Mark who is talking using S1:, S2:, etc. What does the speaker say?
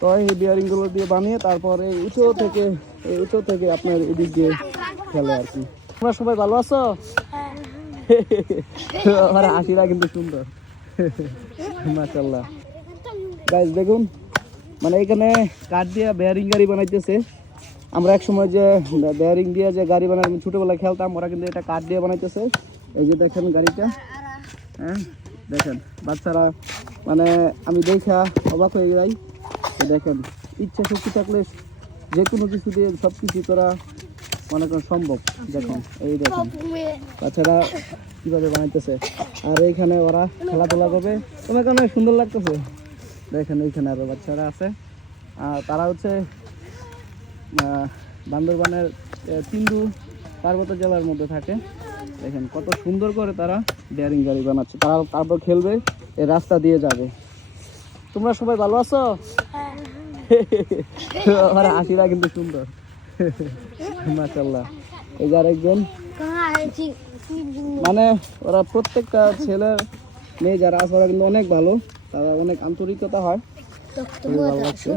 S1: তো এই বিয়ারিংগুলো দিয়ে বানিয়ে তারপর এই উঁচু থেকে, এই উঁচু থেকে আপনার এদিক দিয়ে খেলে আর কি। তোমরা সবাই ভালো আছো? আমার হাসিটা কিন্তু সুন্দর। মাশাল্লাহ গাইজ দেখুন মানে এখানে কাঠ দিয়ে বেয়ারিং গাড়ি বানাইতেছে। আমরা এক সময় যে বেয়ারিং দিয়ে যে গাড়ি বানাই, আমি ছোটোবেলায় খেলতাম, ওরা কিন্তু এটা কাঠ দিয়ে বানাইতেছে। এই যে দেখেন গাড়িটা হ্যাঁ দেখেন। বাচ্চারা মানে আমি দেখা অবাক হয়ে যাই। দেখেন, ইচ্ছা শক্তি থাকলে যে কোনো কিছু দিয়ে সব কিছু করা মনে করেন সম্ভব। দেখুন, এই দেখেন। তাছাড়া কীভাবে বানাইতেছে? আর এইখানে ওরা খেলাধুলা করবে। তোমার অনেক সুন্দর লাগতেছে। দেখেন, এইখানে আরও বাচ্চারা আছে। আর তারা হচ্ছে বান্দরবানের তিন্দু পার্বত্য জেলার মধ্যে থাকে। দেখেন, কত সুন্দর করে তারা ডেয়ারিং গাড়ি বানাচ্ছে। তারা তারপর খেলবে এই রাস্তা দিয়ে যাবে। তোমরা সবাই ভালো আছো? আমার হাসিটা কিন্তু সুন্দর। মাশাল্লাহ এই যে আরেকজন। মানে ওরা প্রত্যেকটা ছেলে মেয়ে যারা আছে, ওরা কিন্তু অনেক ভালো। তারা অনেক আন্তরিকতা হয়। ভালো লাগছে।